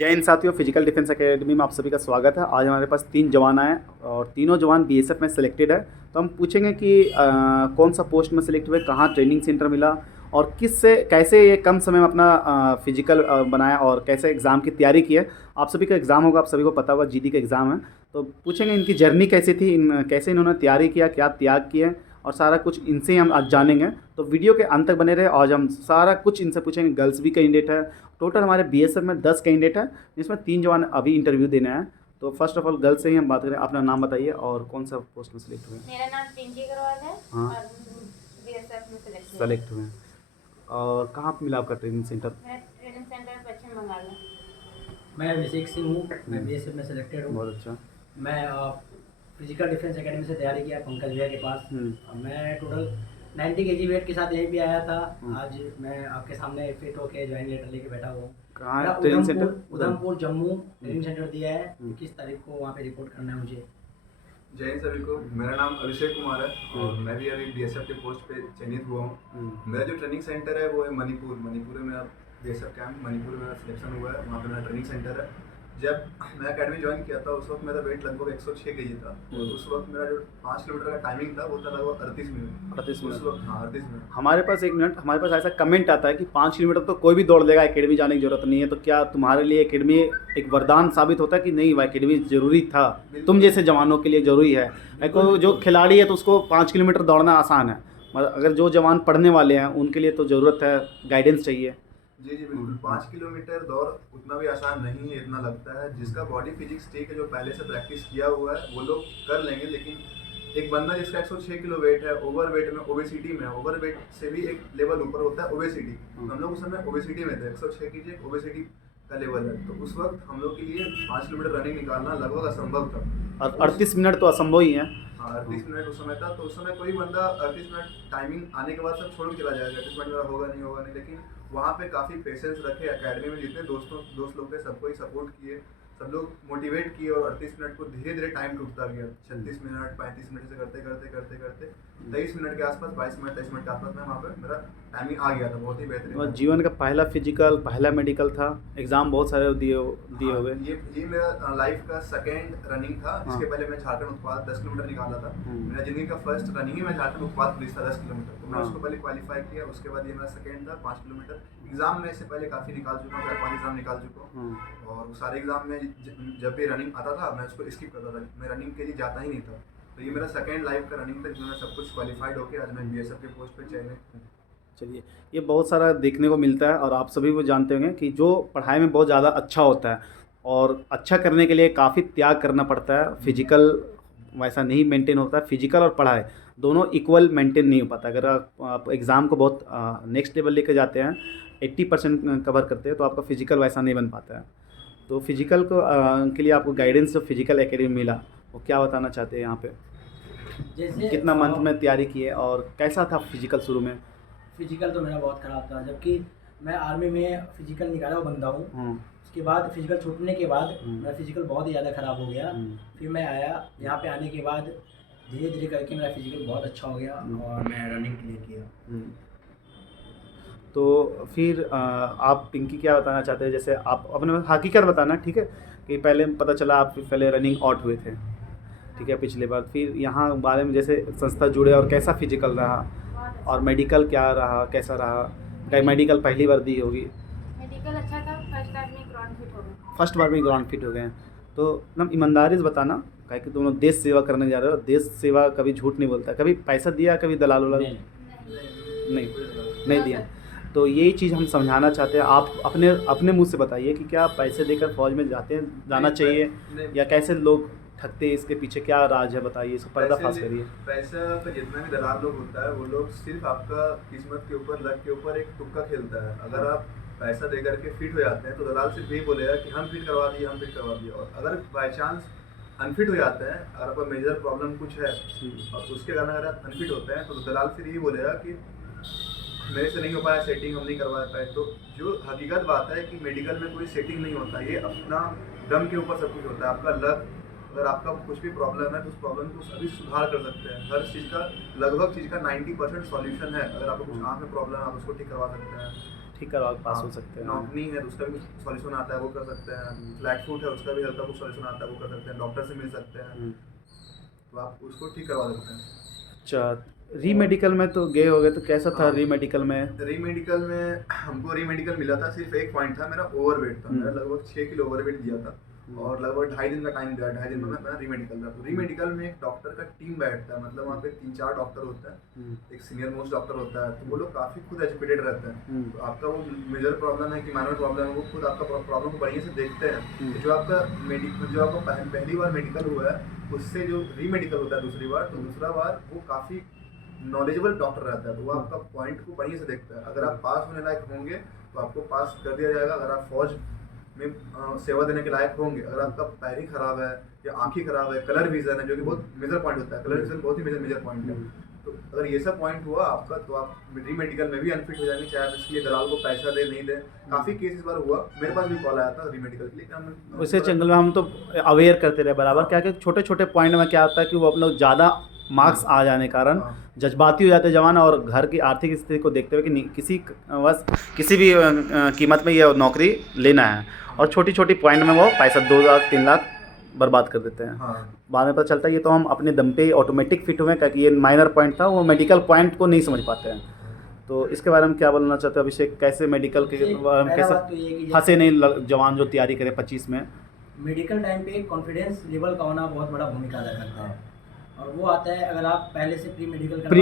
जय हिंद साथियों, physical defence academy में आप सभी का स्वागत है। आज हमारे पास 3 जवान आए और तीनों जवान बीएसएफ में सिलेक्टेड है। तो हम पूछेंगे कि कौन सा पोस्ट में सिलेक्ट हुए, कहाँ ट्रेनिंग सेंटर मिला और किस से कैसे ये कम समय में अपना फिजिकल बनाया और कैसे एग्ज़ाम की तैयारी की है। आप सभी का एग्ज़ाम होगा, आप सभी को पता होगा, जीडी का एग्ज़ाम है। तो पूछेंगे इनकी जर्नी कैसी थी, कैसे इन्होंने तैयारी किया, क्या त्याग किए और सारा कुछ इनसे ही हम आज जानेंगे। तो वीडियो के अंत तक बने रहे। आज हम सारा कुछ इनसे पूछेंगे। गर्ल्स भी कैंडिडेट है। टोटल हमारे बीएसएफ में 10 कैंडिडेट है, जिसमें 3 जवान अभी इंटरव्यू देने हैं। तो फर्स्ट ऑफ ऑल गर्ल्स से ही हम बात करें। अपना नाम बताइए और कौन सा पोस्ट में सिलेक्ट हुए। मेरा नाम पिंकी अग्रवाल है। हाँ, और बीएसएफ में सिलेक्ट हुई। सेलेक्ट हुए हैं। और कहाँ पे मिला आपका ट्रेनिंग सेंटर? मैं ट्रेनिंग सेंटर पश्चिम बंगाल में। मैं अभिषेक सिंह हूँ। मैं बीएसएफ में सिलेक्टेड हूँ। बहुत अच्छा। मैं फिजिकल डिफेंस एकेडमी से तैयारी किया पंकज भैया के पास। मैं टोटल 90 केजी वेट के साथ यहीं भी आया था। आज मैं आपके सामने फिट होके ज्वाइन लेटर लेके बैठा हुआ हूँ। कहाँ है training centre? Udhampur Jammu training centre दिया है। 21 तारीख को वहाँ पे रिपोर्ट करना है मुझे। जय हिंद सभी को। मेरा नाम अभिषेक कुमार है और मैं भी अभी बीएसएफ के पोस्ट पे चयनित हुआ हूँ। मेरा जो ट्रेनिंग सेंटर है वो है मणिपुर में मेरा बीएसएफ कैंप मणिपुर में मेरा सिलेक्शन हुआ है। वहाँ पे मेरा ट्रेनिंग सेंटर है। जब मैं अकेडमी ज्वाइन किया था उस वक्त मेरा वेट लगभग 106 केजी था और उस वक्त मेरा जो 5 किलोमीटर का टाइमिंग था वो था लगभग 38 मिनट। 38 उस मिनट। वक्त हाँ 38 मिनट। हमारे पास एक मिनट, हमारे पास ऐसा कमेंट आता है कि 5 किलोमीटर तो कोई भी दौड़ लेगा, एकेडमी जाने की ज़रूरत नहीं है। तो क्या तुम्हारे लिए एकेडमी एक वरदान साबित होता है कि नहीं, वह एकेडमी ज़रूरी था, तुम जैसे जवानों के लिए ज़रूरी है? को जो खिलाड़ी है तो उसको 5 किलोमीटर दौड़ना आसान है, मगर अगर जो जवान पढ़ने वाले हैं उनके लिए तो ज़रूरत है, गाइडेंस चाहिए। जी बिल्कुल। 5 किलोमीटर दौड़ उतना भी आसान नहीं है, इतना लगता है। जिसका बॉडी फिजिक्स ठीक है, जो पहले से प्रैक्टिस किया हुआ है, वो लोग कर लेंगे। लेकिन एक बंदा जिसका 106 किलो वेट है, ओवर वेट में, ओबेसिटी में, ओवर वेट से भी एक लेवल ऊपर होता है ओबेसिटी। हम लोग उस समय ओबेसिटी में थे। 106 की एक ओबेसिटी का लेवल है। तो उस वक्त हम लोग के लिए 5 किलोमीटर रनिंग निकालना लगभग असंभव था। और 38 मिनट तो असंभव ही है। हाँ 38 मिनट उस समय था। तो उस समय कोई बंदा 38 मिनट टाइमिंग आने के बाद सब छोड़ के चला जाएगा, 38 मिनट मेरा होगा नहीं। लेकिन वहाँ पे काफ़ी पेशेंस रखे। एकेडमी में जितने दोस्त लोग थे सबको ही सपोर्ट किए, सब लोग मोटिवेट किए और 38 मिनट को धीरे धीरे टाइम टूटता गया। 36 मिनट, 35 मिनट से करते 23 मिनट के आसपास, 22 मिनट, 23 मिनट के आसपास में वहाँ पे मेरा टाइमिंग आ गया था। बहुत ही बेहतरीन। जीवन का पहला फिजिकल, पहला मेडिकल था। एग्ज़ाम बहुत सारे दिए हो गए। ये मेरा लाइफ का सेकेंड रनिंग था। इसके पहले मैं झारखंड उत्पाद 10 किलोमीटर निकाला था। मेरा जिंदगी का फर्स्ट रनिंग ही मैं झारखंड उत्पाद पुलिस था 10 किलोमीटर। तो मैं उसको पहले क्वालिफाई किया। उसके बाद ये मेरा सेकेंड था 5 किलोमीटर। एग्जाम में इससे पहले काफ़ी निकाल चुका हूँ, 4-5 एग्जाम निकाल चुका हूँ। और सारे एग्जाम में जब भी रनिंग आता था मैं उसको स्किप करता था, मैं रनिंग के लिए जाता ही नहीं था। तो ये मेरा सेकेंड लाइफ का रनिंग था जिसमें मैं सब कुछ क्वालिफाइड होकर आज मैं बीएसएफ के पोस्ट पे चयनित हूँ। चलिए, ये बहुत सारा देखने को मिलता है और आप सभी वो जानते होंगे कि जो पढ़ाई में बहुत ज़्यादा अच्छा होता है और अच्छा करने के लिए काफ़ी त्याग करना पड़ता है। फिजिकल वैसा नहीं मेंटेन होता है। फिजिकल और पढ़ाई दोनों इक्वल मेंटेन नहीं हो पाता। अगर आप एग्ज़ाम को बहुत नेक्स्ट लेवल लेके जाते हैं, 80% कवर करते हैं, तो आपका फिजिकल वैसा नहीं बन पाता है। तो फिजिकल को के लिए आपको गाइडेंस जो फिजिकल एकेडमी मिला, वो क्या बताना चाहते हैं यहाँ पे? जैसे कितना मंथ में तैयारी की है और कैसा था फिजिकल शुरू में? फिजिकल तो मेरा बहुत ख़राब था। जबकि मैं आर्मी में फिजिकल निकाला हुआ बंदा हूँ। उसके बाद फिजिकल छूटने के बाद मेरा फिजिकल बहुत ही ज़्यादा ख़राब हो गया। फिर मैं आया यहाँ पे। आने के बाद धीरे धीरे करके मेरा फिजिकल बहुत अच्छा हो गया और मैं रनिंग क्लियर किया। तो फिर आप पिंकी क्या बताना चाहते हैं? जैसे आप अपने हकीकत बताना, ठीक है, कि पहले पता चला आप पहले रनिंग आउट हुए थे, ठीक है, पिछले बार। फिर यहाँ बारे में जैसे संस्था जुड़े और कैसा फिजिकल रहा और मेडिकल क्या रहा, कैसा रहा? कहीं मेडिकल पहली बार दी होगी? मेडिकल अच्छा था। फर्स्ट टाइम में ग्राउंड फिट हो गए। फर्स्ट बार में ग्राउंड फिट हो गए हैं। तो एकदम ईमानदारी से बताना, काहे कि तुम लोग देश सेवा करने जा रहे हो। देश सेवा कभी झूठ नहीं बोलता। कभी पैसा दिया, कभी दलाल वाला नहीं दिया। तो यही चीज़ हम समझाना चाहते हैं। आप अपने मुंह से बताइए कि क्या पैसे देकर फौज में जाना चाहिए या कैसे लोग ठगते हैं, इसके पीछे क्या राज है? बताइए, इसको पर्दाफाश करिए। पैसा का जितना भी दलाल लोग होता है वो लोग सिर्फ आपका किस्मत के ऊपर, लक के ऊपर एक तुक्का खेलता है। अगर आप पैसा दे करके फिट हो जाते हैं तो दलाल सिर्फ यही बोलेगा कि हम फिट करवा दिए, हम फिट करवा दिए। और अगर बाई चांस अनफिट हो जाते हैं, अगर आपका मेजर प्रॉब्लम कुछ है और उसके कारण अगर आप अनफिट होते हैं तो दलाल फिर यही बोलेगा कि मेरे से नहीं हो पाया सेटिंग, हम नहीं करवा पाए। तो जो हकीकत बात है कि मेडिकल में कोई सेटिंग नहीं होता। ये अपना दम के ऊपर सब कुछ होता है। आपका लक, अगर आपका कुछ भी प्रॉब्लम है तो उस प्रॉब्लम को सभी सुधार कर सकते हैं। हर चीज़ का, लगभग चीज़ का 90% सॉल्यूशन है। अगर आपको कुछ आँख में प्रॉब्लम है आप उसको ठीक करवा सकते हैं। ठीक करवा के पास हो सकते हैं। नॉकनी है तो उसका भी सॉल्यूशन आता है, वो कर सकते हैं। फ्लैट फुट है उसका भी हल्का कुछ सॉल्यूशन आता है, वो कर सकते हैं। डॉक्टर से मिल सकते हैं तो आप उसको ठीक करवा सकते हैं। अच्छा, री मेडिकल में तो गए हो गए, तो कैसा था हाँ। री मेडिकल में? री मेडिकल में हमको री मेडिकल मिला था, सिर्फ एक पॉइंट था, मेरा ओवरवेट था। मेरा लगभग 6 किलो ओवरवेट दिया था और लगभग 2.5 दिन का टाइम दिया। 2.5 दिन में मैं री मेडिकल था। तो री मेडिकल में एक डॉक्टर का टीम बैठता है, मतलब वहाँ पे 3-4 डॉक्टर होते हैं, एक सीनियर मोस्ट डॉक्टर होता है। तो वो लोग काफ़ी खुद एजुकेटेड रहते हैं। तो आपका वो मेजर प्रॉब्लम है कि माइनर प्रॉब्लम है, वो खुद आपका प्रॉब्लम को बढ़िया से देखते हैं। तो जो आपका पहली बार मेडिकल हुआ है उससे जो री मेडिकल होता है दूसरी बार, तो दूसरा बार वो काफ़ी नॉलेजेबल डॉक्टर रहता है। तो वो आपका पॉइंट को बढ़िया से देखता है। अगर आप पास होने लायक होंगे तो आपको पास कर दिया जाएगा। अगर आप फौज में सेवा देने के लायक होंगे, अगर आपका पैर ही खराब है या आँख ही खराब है, कलर विजन है जो कि बहुत मेजर पॉइंट होता है, कलर विजन बहुत ही मेजर पॉइंट है। तो अगर ये सब पॉइंट हुआ आपका तो आप री मेडिकल में भी अनफिट हो जाएंगे, चाहे आप इसके लिए दलाल को पैसा दे नहीं दे। काफ़ी केस इस बार हुआ, मेरे पास भी कॉल आया था री मेडिकल के लिए। वैसे जंगल में हम तो अवेयर करते रहे बराबर, क्या कि छोटे छोटे पॉइंट में क्या होता है कि वो अपने ज़्यादा मार्क्स आ जाने के कारण जज्बाती हो जाते हैं जवान, और घर की आर्थिक स्थिति को देखते हुए कि किसी भी कीमत में ये नौकरी लेना है, और छोटी छोटी पॉइंट में वो पैसा 2 लाख 3 लाख बर्बाद कर देते हैं। बाद में पता चलता है ये तो हम अपने दम पे ऑटोमेटिक फिट हुए, क्योंकि ये माइनर पॉइंट था, वो मेडिकल पॉइंट को नहीं समझ पाते हैं। तो इसके बारे में क्या बोलना चाहते हो अभिषेक, कैसे मेडिकल के बारे में कैसे फंसे नहीं जवान जो तैयारी करे 25 में? मेडिकल टाइम पे कॉन्फिडेंस लेवल का होना बहुत बड़ा भूमिका अदा करता है, और वो आता है अगर आप पहले से प्री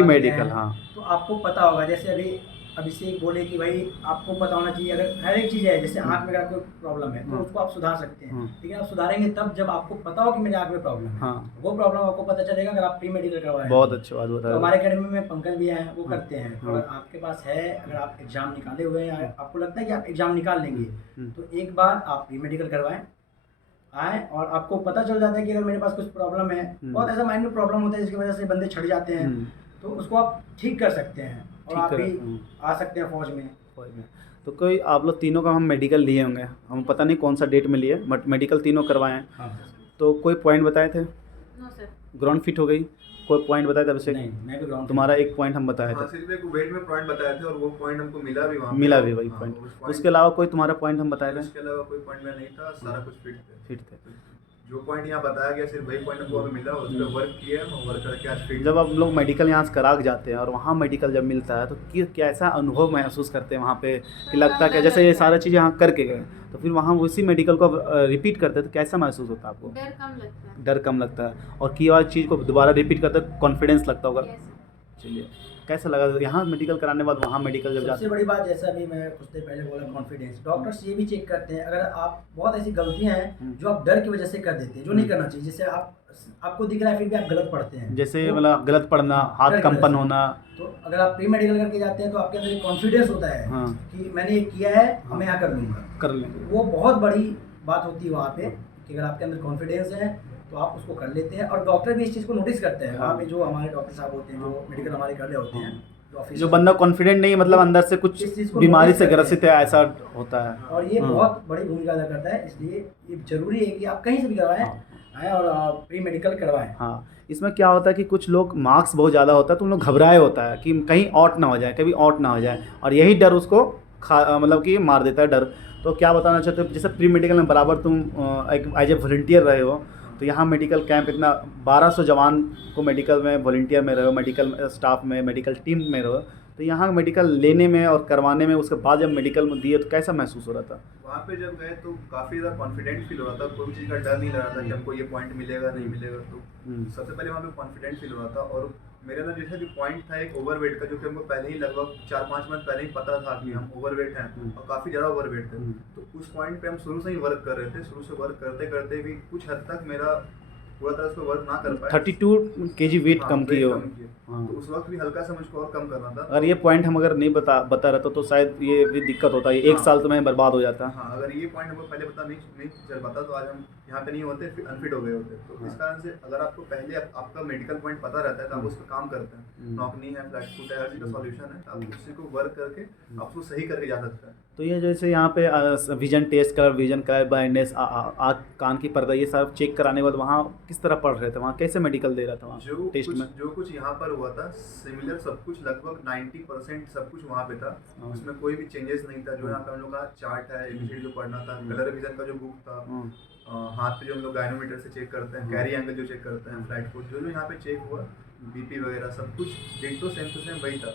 मेडिकल हाँ, तो आपको पता होगा। जैसे अभिषेक बोले कि भाई आपको पता होना चाहिए, अगर हर एक चीज़ है, जैसे आँख में अगर कोई प्रॉब्लम है तो उसको आप सुधार सकते हैं, लेकिन आप सुधारेंगे तब जब आपको पता हो कि मेरे आँख में प्रॉब्लम है। वो प्रॉब्लम आपको पता चलेगा अगर आप प्री मेडिकल करवाएं। बहुत अच्छा बात बताया। तो हमारे अकेडमी में पंकज भी हैं, वो करते हैं। तो अगर आपके पास है, अगर आप एग्जाम निकाले हुए हैं, आपको लगता है कि आप एग्जाम निकाल लेंगे, तो एक बार आप प्री मेडिकल करवाएं, आए, और आपको पता चल जाता है कि अगर मेरे पास कुछ प्रॉब्लम है, बहुत ऐसा माइनर प्रॉब्लम होता है जिसकी वजह से बंदे छट जाते हैं, तो उसको आप ठीक कर सकते हैं और आप भी आ सकते हैं फौज में। तो कोई आप लोग तीनों का हम मेडिकल लिए होंगे, हम पता नहीं कौन सा डेट में लिए, बट मेडिकल तीनों करवाए हैं। हाँ। तो कोई पॉइंट बताए थे? No sir. ग्राउंड फिट हो गई, कोई पॉइंट बताया था अभिषेक? नहीं, मैं भी ग्राउंड। तुम्हारा एक पॉइंट हम बताए थे। सिर्फ एक वेट में पॉइंट बताए थे और वो पॉइंट हमको मिला भी वहाँ मिला भी वही पॉइंट। उसके अलावा कोई तुम्हारा पॉइंट हम बताए थे? उसके अलावा कोई पॉइंट में नहीं था, सारा कुछ फिट थे। थे। जो पॉइंट यहाँ बताया गया सिर्फ वही पॉइंट हमको हमें मिला, उस पर वर्क किया और वर्क करके आज फिट। जब आप लोग मेडिकल यहाँ से करा के जाते हैं और वहाँ मेडिकल जब मिलता है तो कैसा अनुभव महसूस करते हैं वहाँ पे, कि लगता है कि जैसे ये सारा चीज़ यहाँ करके गए तो फिर वहाँ उसी मेडिकल को रिपीट करते हैं तो कैसा महसूस होता है आपको? डर कम लगता है। डर कम लगता है, और की वाली चीज़ को दोबारा रिपीट करते कॉन्फिडेंस लगता होगा। चलिए, कैसा लगा यहाँ मेडिकल कराने के बाद वहाँ मेडिकल जब जाते? सबसे बड़ी बात, जैसा अभी मैं कुछ देर पहले बोला, कॉन्फिडेंस। डॉक्टर्स ये भी चेक करते हैं, अगर आप बहुत ऐसी गलतियां हैं जो आप डर की वजह से कर देते हैं, जो नहीं करना चाहिए, जैसे आपको दिख रहा है फिर भी आप गलत पढ़ते हैं, जैसे मतलब गलत पढ़ना, हाथ कंपन होना। तो अगर आप प्री मेडिकल करके जाते हैं तो आपके अंदर कॉन्फिडेंस होता है कि मैंने ये किया है, मैं यहाँ कर लेंगे। वो बहुत बड़ी बात होती है वहाँ पे, कि अगर आपके अंदर कॉन्फिडेंस है तो आप उसको कर लेते हैं। और डॉक्टर भी इस चीज़ को नोटिस करते हैं। वहाँ पे जो हमारे डॉक्टर साहब होते हैं, जो मेडिकल हमारे कर रहे होते हैं, जो बंदा कॉन्फिडेंट नहीं, मतलब अंदर से कुछ बीमारी से ग्रसित है, ऐसा होता है। और ये बहुत बड़ी भूमिका अदा करता है, इसलिए ये जरूरी है कि आप कहीं से भी करवाएं आए और प्री मेडिकल करवाएं। हाँ, इसमें क्या होता है कि कुछ लोग मार्क्स बहुत ज़्यादा होता है तो उन लोग घबराए होता है कि कहीं आउट ना हो जाए, कभी आउट ना हो जाए, और यही डर उसको मतलब कि मार देता है डर। तो क्या बताना चाहते हो, जैसे प्री मेडिकल में बराबर तुम एक एज ए वॉलंटियर रहे हो, तो यहाँ मेडिकल कैंप इतना 1200 जवान को मेडिकल में वॉलंटियर में रहो, मेडिकल स्टाफ में, मेडिकल टीम में रहो, तो यहाँ मेडिकल लेने में और करवाने में, उसके बाद जब मेडिकल में दिए तो कैसा महसूस हो रहा था? वहाँ पे जब गए तो काफ़ी ज़्यादा कॉन्फिडेंट फील हो रहा था, कोई चीज़ का डर नहीं लग रहा था कि हमको ये पॉइंट मिलेगा नहीं मिलेगा। तो सबसे पहले वहाँ पे कॉन्फिडेंट फील हो रहा था। और मेरे अंदर जैसा जो पॉइंट था एक ओवरवेट का, जो कि हमको पहले ही लगभग 4-5 मंथ पहले ही पता था कि हम ओवरवेट हैं और काफ़ी ज़्यादा ओवरवेट थे। तो उस पॉइंट पे हम शुरू से ही वर्क कर रहे थे। शुरू से वर्क करते करते भी कुछ हद तक मेरा पूरा तरह से वर्क ना कर पाए, 32 kg वेट कम किए हो। तो उस वक्त भी हल्का सा मुझको और कम करना था। अगर ये पॉइंट हम अगर नहीं बता रहता तो शायद ये भी दिक्कत होता है, 1 साल तो मैं बर्बाद हो जाता। हाँ, अगर ये पॉइंट हमको पहले पता नहीं चल पाता तो आज हम यहाँ पे नहीं होते, फिर अनफिट हो गए होते। तो इस कारण से अगर आपको पहले आपका मेडिकल पॉइंट पता रहता है तो आप उस पर काम करते हैं। नॉकनी है, फ्लैट फुट है, हर चीज़ का सॉल्यूशन है, तो आप उसी को वर्क करके आप उसको सही करके जा सकते हैं। तो ये जैसे यहाँ पे विजन टेस्ट कर, विजन कर, ब्लाइंडनेस, आँख कान की पर्दा, ये सब चेक कराने के बाद वहाँ किस तरह पढ़ रहे थे वहाँ, कैसे मेडिकल दे रहा था वहाँ टेस्ट में? जो कुछ यहाँ पर हुआ था सिमिलर सब कुछ, लगभग 90% सब कुछ वहाँ पे था। उसमें कोई भी चेंजेस नहीं था। जो यहाँ पे हम लोग का चार्ट है, एबीसीडी जो पढ़ना था, कलर विजन का जो बुक था, हाथ पे जो हम लोग गायनोमीटर से चेक करते हैं, कैरी एंगल जो चेक करते हैं, फ्लाइट कोड जो यहाँ पे चेक हुआ, बीपी वगैरह सब कुछ डिट्टो सेम टू सेम वही था।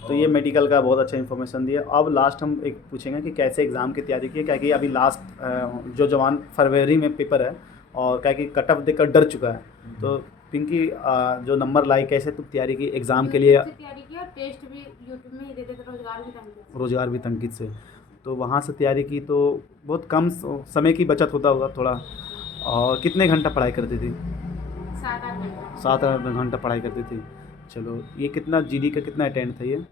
तो ये मेडिकल का बहुत अच्छा इन्फॉर्मेशन दिया। अब लास्ट हम एक पूछेंगे कि कैसे एग्ज़ाम की तैयारी की है, क्या कि अभी लास्ट जो जवान फरवरी में पेपर है और क्या कि कट ऑफ देकर डर चुका है, तो पिंकी जो नंबर लाई, कैसे तुम तैयारी की एग्ज़ाम के लिए? तैयारी किया, टेस्ट भी यूट्यूब में ही देते थे, रोजगार भी तंकित से, तो वहाँ से तैयारी की तो बहुत कम समय की बचत होता होगा थोड़ा। और कितने घंटा पढ़ाई करती थी? 7-8 घंटा। 7-8 घंटा पढ़ाई करती थी। चलो, ये कितना जीडी का कितना अटेंड था? ये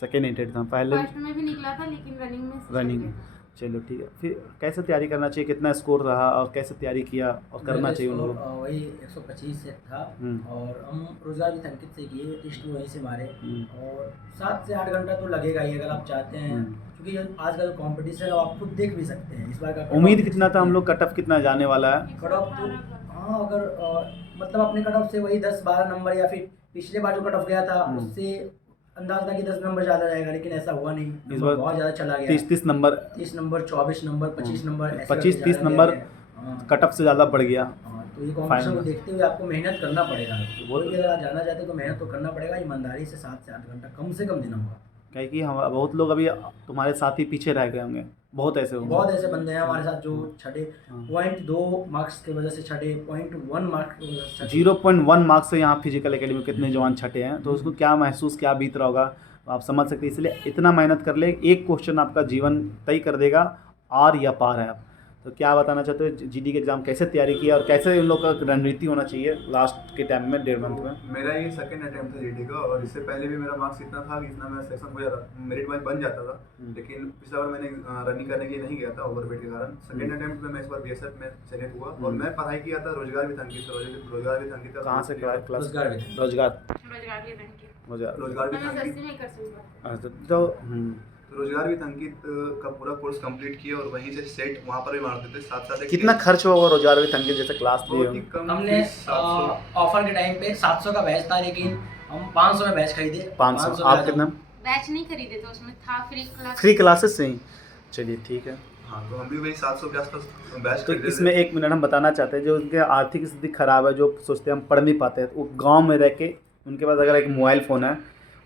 सेकेंड अटेंड था। पहले फर्स्ट में भी निकला था लेकिन रनिंग में रनिंग। चलो ठीक है, फिर कैसे तैयारी करना चाहिए, कितना स्कोर रहा और कैसे तैयारी किया और करना चाहिए उन लोगों को? वही 125 से था और हम रोजगार भी अंकित से किए, टेस्ट भी वहीं से मारे और 7 से 8 घंटा तो लगेगा ही अगर आप चाहते हैं, क्योंकि आजकल कंपटीशन है, आप खुद देख भी सकते हैं इस बार का। उम्मीद कितना था हम लोग, कट ऑफ कितना जाने वाला है? कट ऑफ तो हाँ, अगर मतलब अपने कट ऑफ से वही 10-12 नंबर या फिर पिछले बार जो कट ऑफ गया था उससे अंदाज था कि 10 नंबर ज़्यादा जाएगा, लेकिन ऐसा हुआ नहीं। इस बार बहुत ज़्यादा चला गया। 30 number, 30 number, 24 number, 25 number, 25-30 number cut off से ज़्यादा बढ़ गया। तो ये कॉम्पिटिशन को देखते हुए आपको मेहनत करना पड़ेगा। वो भी अगर आप जाना चाहते हो तो मेहनत तो करना पड़ेगा, ईमानदारी से 7 से 8 घंटा कम से कम देना होगा। क्योंकि हम बहुत लोग अभी तुम्हारे साथ ही पीछे रह गए होंगे, बहुत ऐसे होंगे। बहुत ऐसे बंदे हैं हमारे साथ जो छठे 0.2 मार्क्स की वजह से छठे, 0.1 मार्क्स की वजह से 0.1 मार्क्स से यहाँ फिजिकल एकेडमी कितने जवान छठे हैं, तो उसको क्या महसूस, क्या बीत रहा होगा आप समझ सकते हैं। इसलिए इतना मेहनत कर ले, एक क्वेश्चन आपका जीवन तय कर देगा, आर या पार है आप। तो क्या बताना चाहते हो, जीडी के एग्जाम कैसे तैयारी किया और कैसे उन लोग का रणनीति होना चाहिए लास्ट के टाइम में, 1.5 मंथ में? मेरा ये सेकंड अटेम्प्ट था जीडी का और इससे पहले भी मेरा मार्क्स इतना था कि इतना मैं सेक्शन हो जाता, मेरिट वाइज बन जाता था, लेकिन पिछला बार मैंने रनिंग करने के लिए नहीं गया था ओवरवेट के कारण। सेकंड अटेम्प्ट में मैं इस बार बीएसएफ में चयनित हुआ और मैं पढ़ाई किया था रोजगार विद अंकित से। रोजगार विद अंकित कहाँ से क्लास? रोजगार तो रोजगार विद अंकित का पूरा कोर्स कंप्लीट किया और वहीं से सेट वहाँ पर भी मारते थे। साथ साथ कितना खर्च होगा रोजगार विद अंकित जैसे क्लास लिए? हमने ऑफर के टाइम पे 700 का बैच था, लेकिन हम 500 में बैच खरीदे। 500। आप कितना? बैच नहीं खरीदे थे, उसमें था फ्री क्लासेस से ही। चलिए ठीक है। हाँ, तो हम भी वही 700 के आसपास बैच तो खरीदे। इसमें 1 मिनट हम बताना चाहते हैं, जो उनके आर्थिक स्थिति खराब है, जो सोचते हैं हम पढ़ नहीं पाते हैं, वो गांव में रह के उनके पास अगर एक मोबाइल फ़ोन है,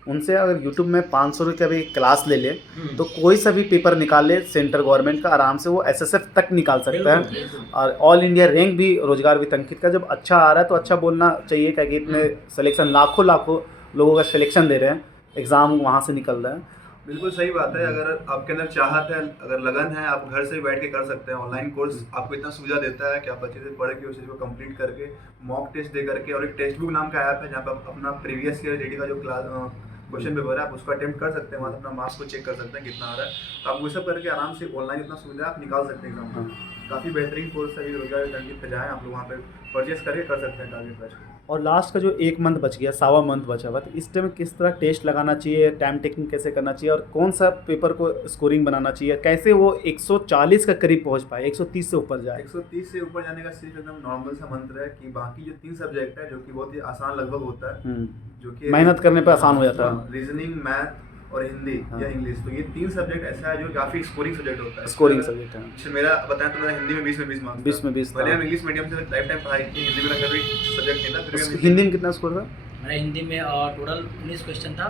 उनसे अगर यूट्यूब में 500 रुपये का भी क्लास ले ले तो कोई सा भी पेपर निकाल ले सेंट्रल गवर्नमेंट का, आराम से वो एसएसएफ तक निकाल सकता है। और ऑल इंडिया रैंक भी रोजगार विद अंकित का जब अच्छा आ रहा है तो अच्छा बोलना चाहिए, क्योंकि इतने सिलेक्शन लाखों लोगों का सिलेक्शन दे रहे हैं, एग्ज़ाम वहाँ से निकल रहा है। बिल्कुल सही बात है। अगर आपके अंदर चाहत है, अगर लगन है, आप घर से ही बैठ के कर सकते हैं। ऑनलाइन कोर्स आपको इतना सुविधा देता है कि आप अच्छे से पढ़ के उस चीज़ को कंप्लीट करके मॉक टेस्ट दे करके, और एक टेक्स्ट बुक नाम का ऐप है जहाँ पर आप अपना प्रीवियस ईयर जीडी का जो क्लास क्वेश्चन पेपर है आप उसको अटेम्प्ट कर सकते हैं, वहाँ से अपना मार्क्स को चेक कर सकते हैं कितना आ रहा है। तो आप वो सब करके आराम से ऑनलाइन इतना सुविधा आप निकाल सकते हैं एग्जाम। काफ़ी बेहतरीन कोर्स है, रोजगार विद अंकित पे जाएँ आप लोग, वहाँ पे परचेस करके कर सकते हैं टारगेट बैच। और लास्ट का जो 1 मंथ बच गया, 1.25 मंथ बचा हुआ, तो इस टाइम किस तरह टेस्ट लगाना चाहिए, टाइम टेकिंग कैसे करना चाहिए और कौन सा पेपर को स्कोरिंग बनाना चाहिए, कैसे वो 140 का करीब पहुंच पाए, 130 से ऊपर जाए? 130 से ऊपर जाने का सिर्फ एकदम नॉर्मल सा मंत्र है कि बाकी जो 3 सब्जेक्ट है जो कि बहुत ही आसान लगभग होता है, जो कि मेहनत करने पे आसान हो जाता है, रीजनिंग, मैथ और हिंदी या इंग्लिश, तो ये 3 सब्जेक्ट ऐसा है जो काफी स्कोरिंग सब्जेक्ट होता है। स्कोरिंग सब्जेक्ट है। जैसे मेरा बताएं तो मेरा हिंदी में 20 में 20 मार्क्स, 20 में 20 था। हम इंग्लिश मीडियम से लाइफ टाइम पढ़ाई की, हिंदी में कभी सब्जेक्ट नहीं था। फिर हिंदी में कितना स्कोर था? मेरा हिंदी में टोटल 19 क्वेश्चन था,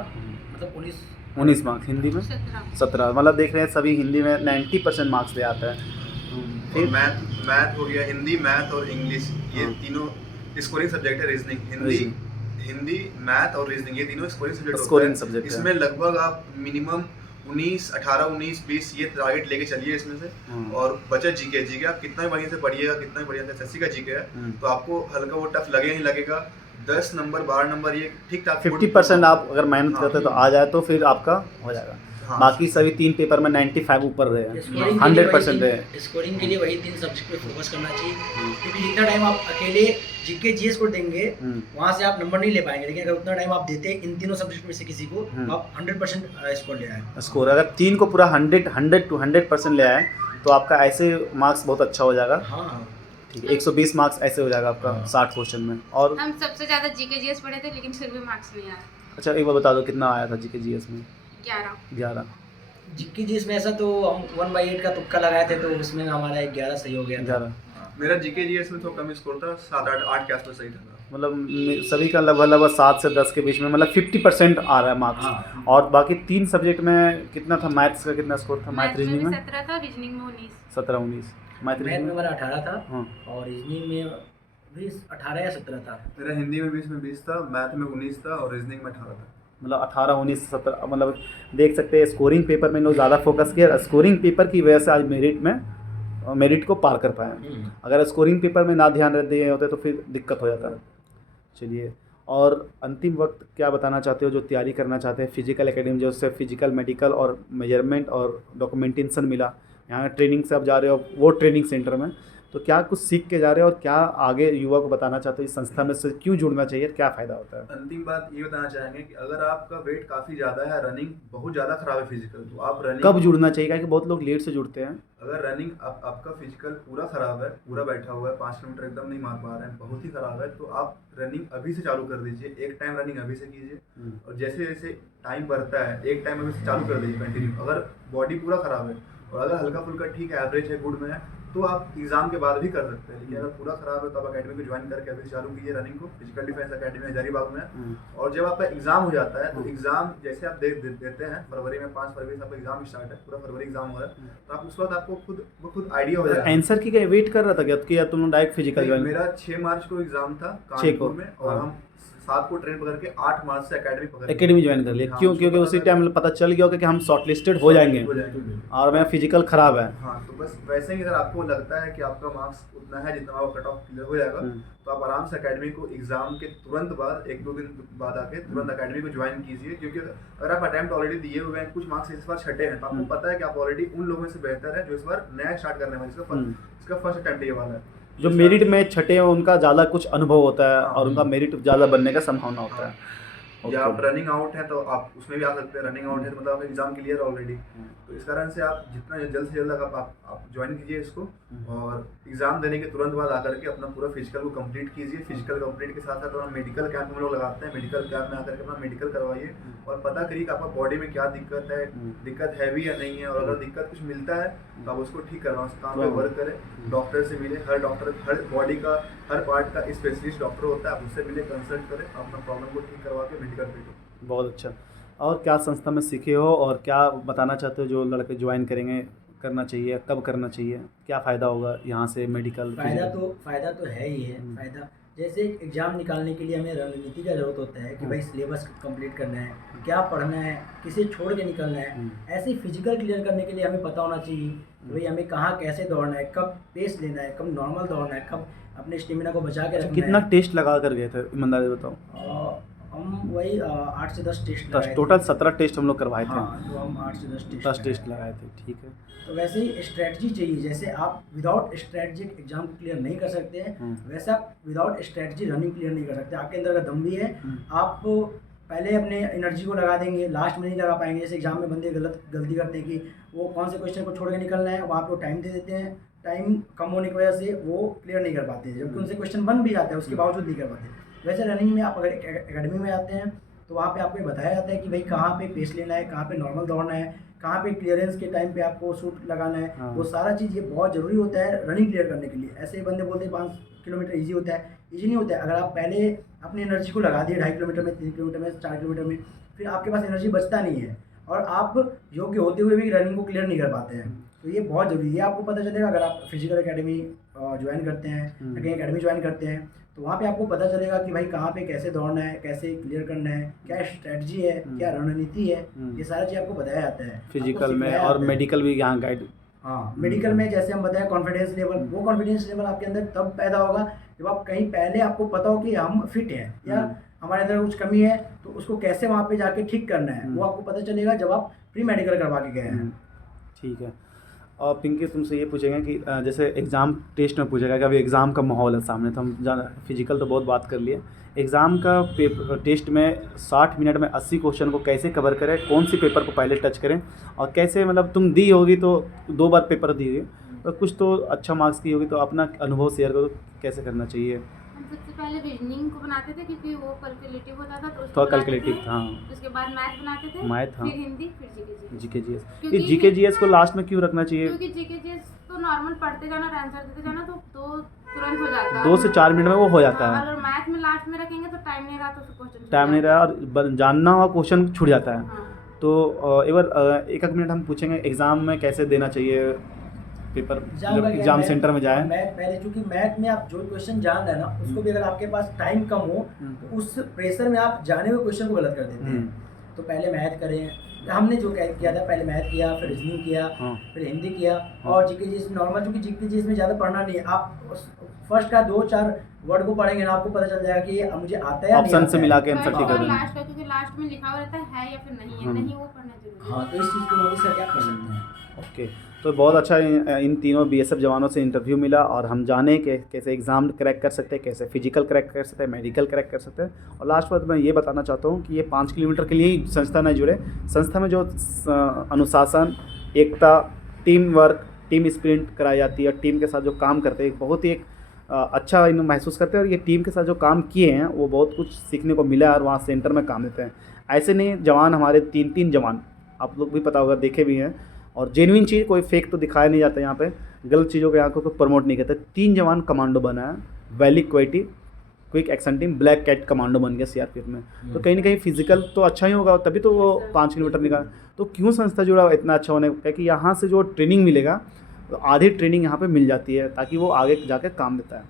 मतलब 19 मार्क्स, हिंदी में 17। मतलब देख रहे हैं सभी हिंदी में 90% मार्क्स ले आता है। फिर मैथ हो गया, हिंदी, मैथ और इंग्लिश, ये तीनों स्कोरिंग सब्जेक्ट है। रीजनिंग, हिंदी, मैथ और रीजनिंग, ये तीनों स्कोरिंग सब्जेक्ट है। इसमें लगभग आप मिनिमम 18, 19, 20 ये टारगेट लेके चलिए इसमें से। और बचा जीके आप कितना भी बढ़िया से पढ़िएगा, कितना भी बढ़िया से एसएससी का जीके है तो आपको हल्का वो टफ लगे नहीं लगेगा। 10 नंबर 12 नंबर ये ठीक ठाक 50% आप अगर मेहनत करते तो आ जाए तो फिर आपका हो जाएगा। बाकी सभी 3 पेपर में 95 ऊपर रहे, 100% रहे। स्कोरिंग के लिए वही 3 सब्जेक्ट पे फोकस करना चाहिए, क्योंकि जितना टाइम आप अकेले जीके जीएस को देंगे वहाँ से आप नंबर नहीं ले पाएंगे, लेकिन अगर उतना टाइम आप देते इन तीनों सब्जेक्ट में से किसी को आप 100% स्कोर ले आए। स्कोर अगर 3 को पूरा 100 to 100% ले आए तो आपका ऐसे मार्क्स बहुत अच्छा हो जाएगा। हाँ, ठीक है, 120 मार्क्स ऐसे हो जाएगा आपका 60 क्वेश्चन में। और हम सबसे ज़्यादा जीके जीएस पढ़े थे लेकिन फिर भी मार्क्स नहीं आए। अच्छा एक बार बता दो कितना आया था जीके जीएस में? 11। जिक्की जी इसमें ऐसा तो हम 1/8 का तुक्का लगाए थे, तो उसमें हमारा 11 सही हो गया था। 11 मेरा जीके जीएस में थोड़ा कम स्कोर था, 7-8 के आसपास सही था। मतलब सभी का लगभग 7 से 10 के बीच में, मतलब 50% आ रहा है मार्क्स। हाँ। और बाकी 3 सब्जेक्ट में कितना था? मैथ्स का कितना स्कोर था? मैथ रीजनिंग में 17 था, रीजनिंग में 19। 17-19। मैथ मैथ में रीजनिंग मेरा 18 था हाँ। और रीजनिंग में भी 18 या 17 था। मेरा हिंदी में 20 में 20 था, मैथ में 19 था और रीजनिंग में 18 था। मतलब 18, 19, 17, मतलब देख सकते हैं स्कोरिंग पेपर में लोग ज़्यादा फोकस किया। स्कोरिंग पेपर की वजह से आज मेरिट को पार कर पाए। अगर स्कोरिंग पेपर में ना ध्यान दिए होते तो फिर दिक्कत हो जाता। चलिए, और अंतिम वक्त क्या बताना चाहते हो जो तैयारी करना चाहते हैं फिजिकल एकेडमी, जो उससे फिजिकल, मेडिकल और मेजरमेंट और डॉक्यूमेंटेशन मिला, यहाँ ट्रेनिंग से आप जा रहे हो वो ट्रेनिंग सेंटर में, तो क्या कुछ सीख के जा रहे हो और क्या आगे युवा को बताना चाहते हो इस संस्था में से क्यों जुड़ना चाहिए, क्या फ़ायदा होता है? अंतिम बात ये बताना चाहेंगे कि अगर आपका वेट काफ़ी ज़्यादा है, रनिंग बहुत ज़्यादा खराब है फिजिकल, तो आप रनिंग कब जुड़ना चाहिए? क्योंकि बहुत लोग लेट से जुड़ते हैं। अगर रनिंग आपका फिजिकल पूरा खराब है, पूरा बैठा हुआ है, 5 किलोमीटर एकदम नहीं मार पा रहे हैं, बहुत ही खराब है, तो आप रनिंग अभी से चालू कर दीजिए। एक टाइम रनिंग अभी से कीजिए और जैसे जैसे टाइम बढ़ता है एक टाइम अभी से चालू कर दीजिए कंटिन्यू। अगर बॉडी पूरा खराब है और अगर हल्का फुल्का ठीक है, एवरेज है, गुड में है, तो आप एग्जाम के बाद भी कर सकते हैं। लेकिन अगर पूरा खराब है तो आप अकेडमी को ज्वाइन करके अभी चालू कीजिए रनिंग को। फिजिकल डिफेंस अकेडमी हजारीबाग में। और जब आपका एग्जाम हो जाता है तो एग्जाम जैसे आप देते हैं फरवरी में, 5 फरवरी से आपका एग्जाम स्टार्ट है, पूरा फरवरी एग्जाम हो रहा है, तो आप उस वक्त आपको खुद आइडिया हो जाएगा। आंसर की क्या वेट कर रहा था क्या या तुम डायरेक्ट फिजिकल ज्वाइन? मेरा 6 मार्च को एग्जाम था 6 को कानपुर में, और हम 7 को ट्रेन पकड़ के 8 मार्च से एकेडमी ज्वाइन कर लिया। हाँ, क्यों? क्योंकि उसी टाइम पता चल गया होगा कि हम शॉर्टलिस्टेड हो जाएंगे और मेरा फिजिकल खराब है। हाँ, तो बस वैसे ही अगर आपको लगता है कि आपका मार्क्स उतना है जितना आपका कट ऑफ क्लियर हो जाएगा, तो आप आराम से अकेडमी को एग्जाम के तुरंत बाद 1-2 दिन बाद आके तुरंत अकेडमी को ज्वाइन कीजिए। क्योंकि अगर आप अटेम्प्ट ऑलरेडी दिए हुए हैं, कुछ मार्क्स इस बार छठे हैं, तो आपको पता है कि आप ऑलरेडी उन लोगों से बेहतर है जो इस बार नया स्टार्ट करने वाले, इसका फर्स्ट अटेम्प्ट ये वाला है। जो मेरिट में छठे हैं उनका ज़्यादा कुछ अनुभव होता है और उनका मेरिट ज़्यादा बनने का संभावना होता है। या आप रनिंग आउट है तो आप उसमें भी आ सकते हैं। रनिंग आउट है तो मतलब आपका एग्जाम क्लियर ऑलरेडी, तो इस कारण से आप जितना जल्द से जल्द आप ज्वाइन कीजिए इसको, और एग्जाम देने के तुरंत बाद आकर के अपना पूरा फिजिकल को कंप्लीट कीजिए। फिजिकल कंप्लीट के साथ साथ अपना मेडिकल कैंप हम लोग लगाते हैं, मेडिकल कैंप में आकर के अपना मेडिकल करवाइए और पता करिए कि आपका बॉडी में क्या दिक्कत है, दिक्कत है भी या नहीं है, और अगर दिक्कत कुछ मिलता है तो आप उसको ठीक करवाओ, उस काम पे वर्क करें, डॉक्टर से मिले। हर डॉक्टर हर बॉडी का हर पार्ट का स्पेशलिस्ट डॉक्टर होता है, आप उससे मिले, कंसल्ट करें, अपना प्रॉब्लम को ठीक करवा के मेडिकल पे दो। बहुत अच्छा। और क्या संस्था में सीखे हो और क्या बताना चाहते हो जो लड़के ज्वाइन करेंगे, करना चाहिए, कब करना चाहिए, क्या फ़ायदा होगा यहाँ से मेडिकल? फ़ायदा तो है ही है। फ़ायदा जैसे एग्ज़ाम निकालने के लिए हमें रणनीति का ज़रूरत होता है कि भाई सिलेबस कंप्लीट करना है, क्या पढ़ना है, किसे छोड़ के निकलना है। ऐसे ही फिजिकल क्लियर करने के लिए हमें पता होना चाहिए कि भाई हमें कहाँ कैसे दौड़ना है, कब पेस लेना है, कब नॉर्मल दौड़ना है, कब अपने स्टेमिना को बचा के रखना है। कितना टेस्ट लगा कर गए थे ईमानदारी बताओ? हम वही 8 से 10 टेस्ट लगाए थे। टोटल 17 टेस्ट हम लोग करवाए थे। हाँ, तो हम 8 से 10 टेस्ट लगाए थे। ठीक है, तो वैसे ही स्ट्रेटजी चाहिए। जैसे आप विदाउट स्ट्रेटजी एग्जाम को क्लियर नहीं कर सकते हैं, वैसे आप विदाउट स्ट्रेटजी रनिंग क्लियर नहीं कर सकते। आपके अंदर का दम भी है, आप पहले अपने एनर्जी को लगा देंगे, लास्ट में नहीं लगा पाएंगे। जैसे एग्जाम में बंदे गलती करते हैं कि वो कौन से क्वेश्चन को छोड़ के निकलना है, वहाँ पे वो टाइम दे देते हैं, टाइम कम होने की वजह से वो क्लियर नहीं कर पाते, जबकि उनसे क्वेश्चन बन भी जाता है, उसके बावजूद नहीं कर पाते। वैसे रनिंग में आप अगर एकेडमी में आते हैं तो वहाँ पे आपको ये बताया जाता है कि भाई कहाँ पे पेस लेना है, कहाँ पे नॉर्मल दौड़ना है, कहाँ पे क्लियरेंस के टाइम पे आपको शूट लगाना है। हाँ। वो सारा चीज़ ये बहुत ज़रूरी होता है रनिंग क्लियर करने के लिए। ऐसे ही बंदे बोलते हैं 5 किलोमीटर ईजी होता है, ईजी नहीं होता है। अगर आप पहले अपनी एनर्जी को लगा दिए 2.5 किलोमीटर में, 3 किलोमीटर में, 4 किलोमीटर में, फिर आपके पास एनर्जी बचता नहीं है और आप योग्य होते हुए भी रनिंग को क्लियर नहीं कर पाते हैं। तो ये बहुत ज़रूरी है, आपको पता चलेगा अगर आप फिजिकल अकेडमी ज्वाइन करते हैं, कहीं अकेडमी ज्वाइन करते हैं, तो वहाँ पे आपको पता चलेगा कि भाई कहाँ पे कैसे दौड़ना है, कैसे क्लियर करना है, क्या स्ट्रेटजी है, क्या रणनीति है, ये सारी चीज़ आपको बताया जाता है फिजिकल में। और मेडिकल भी यहाँ गाइड। हाँ, मेडिकल में जैसे हम बताएं कॉन्फिडेंस लेवल, वो कॉन्फिडेंस लेवल आपके अंदर तब पैदा होगा जब आप कहीं पहले आपको पता हो कि हम फिट हैं या हमारे अंदर कुछ कमी है, तो उसको कैसे वहाँ पे जाके ठीक करना है वो आपको पता चलेगा जब आप प्री मेडिकल करवा के गए हैं। ठीक है। और पिंकी तुमसे ये पूछेंगे कि जैसे एग्ज़ाम टेस्ट में पूछेगा कि अभी एग्ज़ाम का माहौल है सामने, तो हम फिजिकल तो बहुत बात कर लिए, एग्ज़ाम का पेपर टेस्ट में 60 मिनट में 80 क्वेश्चन को कैसे कवर करें, कौन सी पेपर को पहले टच करें और कैसे, मतलब तुम दी होगी तो 2 बार पेपर दी होगी, तो कुछ तो अच्छा मार्क्स की होगी, तो अपना अनुभव शेयर करो कैसे करना चाहिए। हम सबसे पहले रीजनिंग को बनाते थे क्योंकि वो कैलकुलेटिव होता था, तो उसको थोड़ा बनाते कैलकुलेटिव थे। था, हाँ। उसके बाद मैथ बनाते थे, मैथ, हाँ। फिर हिंदी, फिर जीके। जीके जीएस, ये क्योंकि जीके जीएस को लास्ट में क्यों रखना चाहिए? क्योंकि जीके जीएस तो नॉर्मल पढ़ते जाना और आंसर देते जाना, तो दो तुरंत हो जाता है। 2 से 4 मिनट में वो हो जाता हाँ, है। अगर मैथ में लास्ट में रखेंगे तो टाइम नहीं रहा, तो फिर क्वेश्चन टाइम नहीं रहा और जानना हुआ क्वेश्चन छूट जाता है। हाँ। तो एक बार एक मिनट हम पूछेंगे एग्ज़ाम में कैसे देना चाहिए पेपर, जब एग्ज़ाम सेंटर में जाए। मैथ पहले, चूंकि मैथ में आप जो क्वेश्चन जान रहे हैं ना, उसको भी अगर आपके पास टाइम कम हो तो उस प्रेशर में आप जाने हुए क्वेश्चन को गलत कर देते हैं। तो पहले मैथ करें, हमने जो किया था, पहले मैथ किया, फिर रीजनिंग किया, फिर हिंदी किया, और जीके जीएस नॉर्मल, क्योंकि जीके जीएस में ज़्यादा पढ़ना नहीं है। आप फर्स्ट का 2-4 वर्ड को पढ़ेंगे ना, आपको पता चल जाएगा कि अब मुझे आता है या नहीं ऑप्शन आता से है। मिला के आंसर फर्स्ट ठीक और कर देना। लास्ट का, क्योंकि लास्ट में लिखा हुआ रहता है या फिर नहीं है, नहीं वो पढ़ना जरूरी है। हाँ, तो इस चीज़ को नोटिस करके आप कर सकते हैं। ओके, तो बहुत अच्छा इन तीनों बीएसएफ जवानों से इंटरव्यू मिला और हम जाने कि कैसे एग्ज़ाम क्रैक कर सकते हैं, कैसे फिजिकल क्रैक कर सकते हैं, मेडिकल क्रैक कर सकते हैं। और लास्ट बात मैं ये बताना चाहता हूँ कि ये 5 किलोमीटर के लिए ही संस्था नहीं जुड़े। संस्था में जो अनुशासन, एकता, टीम वर्क, टीम स्पिरिट कराई जाती है, टीम के साथ जो काम करते हैं, बहुत ही एक अच्छा इन महसूस करते हैं। और ये टीम के साथ जो काम किए हैं वो बहुत कुछ सीखने को मिला है और वहाँ सेंटर में काम देते हैं। ऐसे नहीं, जवान हमारे 3 जवान, आप लोग भी पता होगा, देखे भी हैं। और जेन्युइन चीज़, कोई फेक तो दिखाया नहीं जाता यहाँ पे, गलत चीज़ों के यहाँ को प्रमोट नहीं करते। 3 जवान कमांडो बना है, valley quick action team black cat commando बन गया सीआरपीएफ में। तो कहीं ना कहीं फिजिकल तो अच्छा ही होगा, तभी तो वो 5 किलोमीटर निकाल। तो क्यों संस्था जुड़ा इतना अच्छा होने का, कि यहाँ से जो ट्रेनिंग मिलेगा तो आधी ट्रेनिंग यहाँ पे मिल जाती है, ताकि वो आगे जाके काम देता है।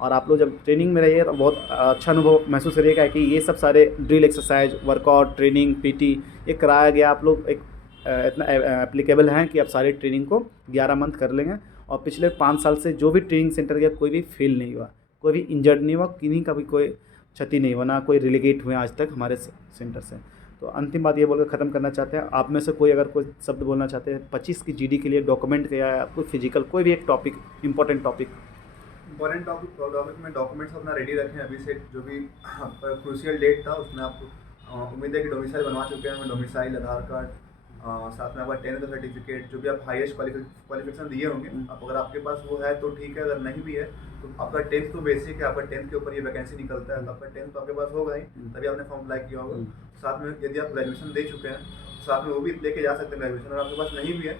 और आप लोग जब ट्रेनिंग में रहिए तो बहुत अच्छा अनुभव महसूस करिएगा कि ये सब सारे drill, exercise, workout, training, PT ये कराया गया। आप लोग एक इतना एप्लीकेबल हैं कि आप सारी ट्रेनिंग को 11 मंथ कर लेंगे। और पिछले 5 साल से जो भी ट्रेनिंग सेंटर गया, कोई भी फेल नहीं हुआ, कोई भी इंजर्ड नहीं हुआ, किन्हीं का भी कोई क्षति नहीं हुआ, ना कोई रिलीगेट हुए आज तक हमारे सेंटर से। तो अंतिम बात ये बोलकर ख़त्म करना चाहते हैं, आप में से कोई अगर कोई शब्द बोलना चाहते हैं 25 की जीडी के लिए, डॉक्यूमेंट का या कोई फिजिकल, कोई भी एक टॉपिक, इंपॉर्टेंट टॉपिक में डॉक्यूमेंट्स अपना रेडी रखें अभी से। जो भी क्रूशियल डेट था उसमें आपको उम्मीद है कि डोमिसाइल बनवा चुके हैं। डोमिसाइल, आधार कार्ड, साथ में आपका 10th सर्टिफिकेट, जो भी आप हाईएस्ट क्वालिफिकेशन दिए होंगे, आप अगर आपके पास वो है तो ठीक है, अगर नहीं भी है तो आपका 10th तो बेसिक है, आपका 10th के ऊपर ये वैकेंसी निकलता है, तो आपका 10th तो आपके पास होगा ही, तभी आपने फॉर्म अप्लाई किया होगा। साथ में यदि आप ग्रेजुएशन दे चुके हैं तो साथ में वो भी लेके जा सकते हैं ग्रेजुएशन। और आपके पास नहीं भी है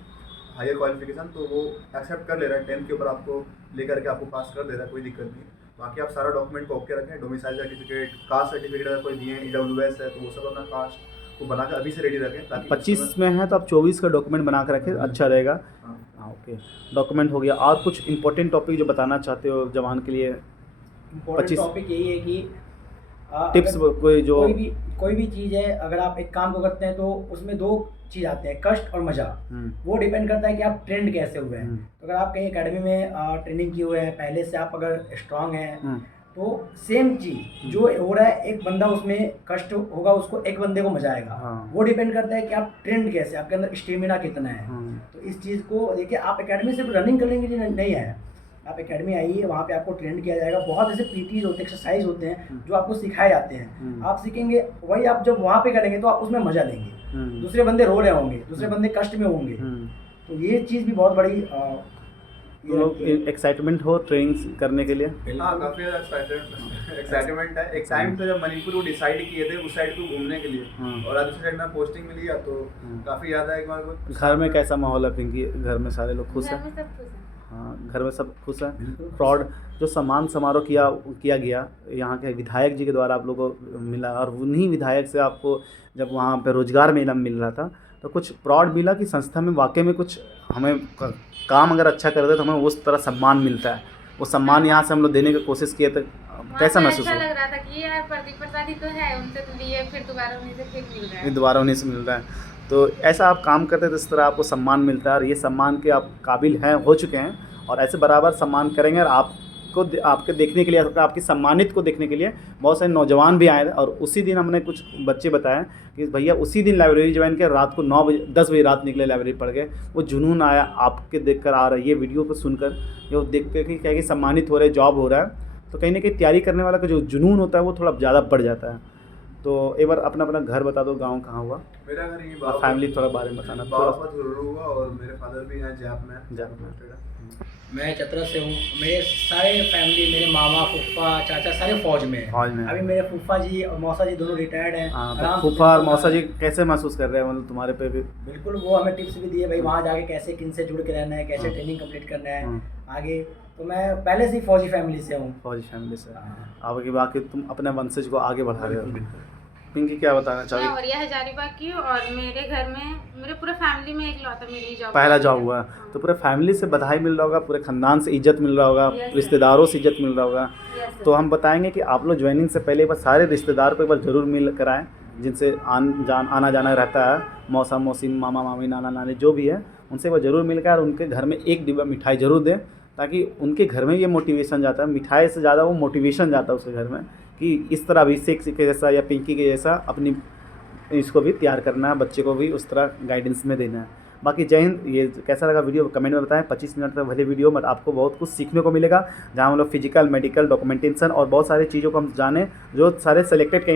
हायर क्वालिफिकेशन तो वो एक्सेप्ट कर ले रहा है, 10th के ऊपर आपको लेकर के आपको पास कर दे रहा है, कोई दिक्कत नहीं। बाकी आप सारा डॉक्यूमेंट को ओके रखें। डोमिसाइल सर्टिफिकेट, कास्ट सर्टिफिकेट अगर कोई दिए, EWS है तो वो सब अपना कास्ट को बना कर अभी से रेडी रखें, ताकि 25 में है तो आप 24 का डॉक्यूमेंट बना कर रखें, अच्छा रहेगा। हाँ, ओके, डॉक्यूमेंट हो गया। और कुछ इंपॉर्टेंट टॉपिक जो बताना चाहते हो जवान के लिए? इम्पोर्टेंट टॉपिक यही है कि टिप्स, कोई भी चीज़ है, अगर आप एक काम को करते हैं तो उसमें 2 चीज़ आते हैं, कष्ट और मज़ा। वो डिपेंड करता है कि आप ट्रेंड कैसे हुए हैं। तो अगर आप कहीं एकेडमी में ट्रेनिंग किए हुए हैं, पहले से आप अगर स्ट्रांग हैं, तो सेम चीज़ जो हो रहा है, एक बंदा उसमें कष्ट होगा, उसको एक बंदे को मजा आएगा। वो डिपेंड करता है कि आप ट्रेंड कैसे, आपके अंदर स्टेमिना कितना है। तो इस चीज़ को देखिए, आप एकेडमी से रनिंग करने के लिए नहीं है, आप एकेडमी आइए, वहाँ पे आपको ट्रेंड किया जाएगा। बहुत ऐसे पीटीज होते हैं, एक्सरसाइज होते हैं जो आपको सिखाए जाते हैं, आप सीखेंगे, वही आप जब वहाँ पे करेंगे तो आप उसमें मजा लेंगे। दूसरे बंदे रो रहे होंगे, दूसरे बंदे कष्ट में होंगे, तो ये चीज़ भी बहुत बड़ी तो लोग एक्साइटमेंट हो ट्रेनिंग करने के लिए? हाँ, काफ़ी ज़्यादा एक्साइटमेंट है। एक टाइम पे जब मणिपुर वो डिसाइड किए थे उस साइड को घूमने के लिए, और आज दूसरी साइड में पोस्टिंग मिली है, तो काफ़ी ज़्यादा एक बार को। घर में कैसा माहौल है पिंकी? घर में सारे लोग खुश हैं? हाँ, घर में सब खुश हैं। फ्रॉड जो सम्मान समारोह किया गया यहाँ के विधायक जी के द्वारा आप लोगों को मिला, और उन्हीं विधायक से आपको जब वहाँ पे रोजगार मेला मिल रहा था तो कुछ प्राउड मिला कि संस्था में वाकई में कुछ हमें काम अगर अच्छा कर दे तो हमें उस तरह सम्मान मिलता है। वो सम्मान यहाँ से हम लोग देने की कोशिश किए, तो कैसा महसूस हुआ? अच्छा लग रहा था कि यार प्रदीप प्रसाद ही तो है, उनसे तो लिए, फिर दोबारा उन्हीं से फिर मिल रहा है, दोबारा उन्हीं से मिल रहा है। तो ऐसा आप काम करते तो इस तरह आपको सम्मान मिलता है, और ये सम्मान के आप काबिल हैं, हो चुके हैं, और ऐसे बराबर सम्मान करेंगे। और आपको आपके देखने के लिए, आपकी सम्मानित को देखने के लिए बहुत सारे नौजवान भी आए थे। और उसी दिन हमने कुछ बच्चे बताए कि भैया उसी दिन लाइब्रेरी ज्वाइन किया, रात को 10 बजे रात निकले, लाइब्रेरी पढ़ गए। वो जुनून आया आपके देखकर आ रहा है, ये वीडियो को सुनकर, ये देख के कि क्या कि सम्मानित हो रहे, जॉब हो रहा है, तो कहीं ना कहीं तैयारी करने वाला का जो जुनून होता है वो थोड़ा ज़्यादा बढ़ जाता है। तो एक बार अपना अपना घर बता दो, गांव कहाँ हुआ, मेरा घर यही और फैमिली थोड़ा बारे में बताना थोड़ा बाबा झुर्रू हुआ, और मेरे फादर भी हैं जैप में। जैप में। मैं चतरा से हूँ। मेरे सारे फैमिली, मेरे मामा फूफा चाचा सारे फौज में हैं। फौज में। अभी मेरे फूफा जी और मौसा जी दोनों रिटायर्ड हैं। हाँ, तो आराम से फूफा और बिल्कुल मौसा जी कैसे महसूस कर रहे हैं मतलब तुम्हारे पे भी? बिल्कुल, वो हमें टिप्स भी दिए भाई वहाँ जाके कैसे किन से जुड़ के रहना है, कैसे हाँ। ट्रेनिंग कंप्लीट करना है हाँ। आगे। तो मैं पहले से ही फौजी फैमिली से हूँ। फौजी फैमिली से हाँ। अब की बाकी तुम अपने वंशज को आगे बढ़ा रहे हो। बिल्कुल। पिंकी क्या बताना मैं चाहोगी? औरिया हजारीबाग की हूँ और मेरे घर में मेरे पूरे फैमिली में एक लौता मेरी जॉब पहला जॉब हुआ तो पूरे फैमिली से बधाई मिल रहा होगा, पूरे खानदान से इज्जत मिल रहा होगा, Yes, रिश्तेदारों से इज्जत मिल रहा होगा। Yes, तो हम बताएंगे कि आप लोग ज्वाइनिंग से पहले एक बार सारे रिश्तेदार को एक बार ज़रूर मिल कर आएँ, जिनसे आना जाना रहता है, मौसा मौसी मामा मामी नाना नानी जो भी है, उनसे एक बार ज़रूर मिल कर उनके घर में एक डिब्बा मिठाई ज़रूर दें, ताकि उनके घर में ये मोटिवेशन जाता है, मिठाई से ज़्यादा वो मोटिवेशन जाता है उसके घर में कि इस तरह अभिषेक के जैसा या पिंकी के जैसा अपनी इसको भी तैयार करना है, बच्चे को भी उस तरह गाइडेंस में देना है। बाकी जय हिंद। ये कैसा लगा वीडियो कमेंट में बताएं। 25 मिनट तक भले वीडियो, बट आपको बहुत कुछ सीखने को मिलेगा, जहाँ हम लोग फिजिकल, मेडिकल, डॉक्यूमेंटेशन और बहुत सारी चीज़ों को हम जाने, जो सारे सेलेक्टेड